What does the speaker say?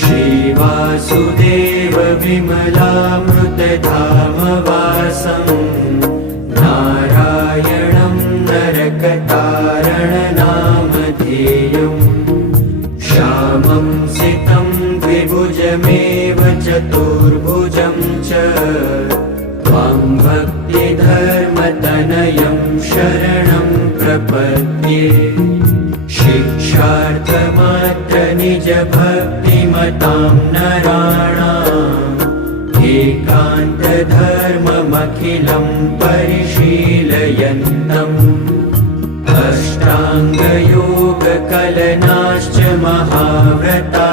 श्रीवासुदेव विमलामृतधामवासं नारायणं नरकतारणनामधेयम् श्यामं सितं द्विभुजमेव चतुर्भुजं च त्वां भक्तिधर्मतनयं शरणं प्रपद्ये शिक्षार्थमात्रनिजभक्तिमतां नराणाम् एकान्तधर्ममखिलं परिशीलयन्तम् अष्टाङ्गयोगकलनाश्च महाव्रता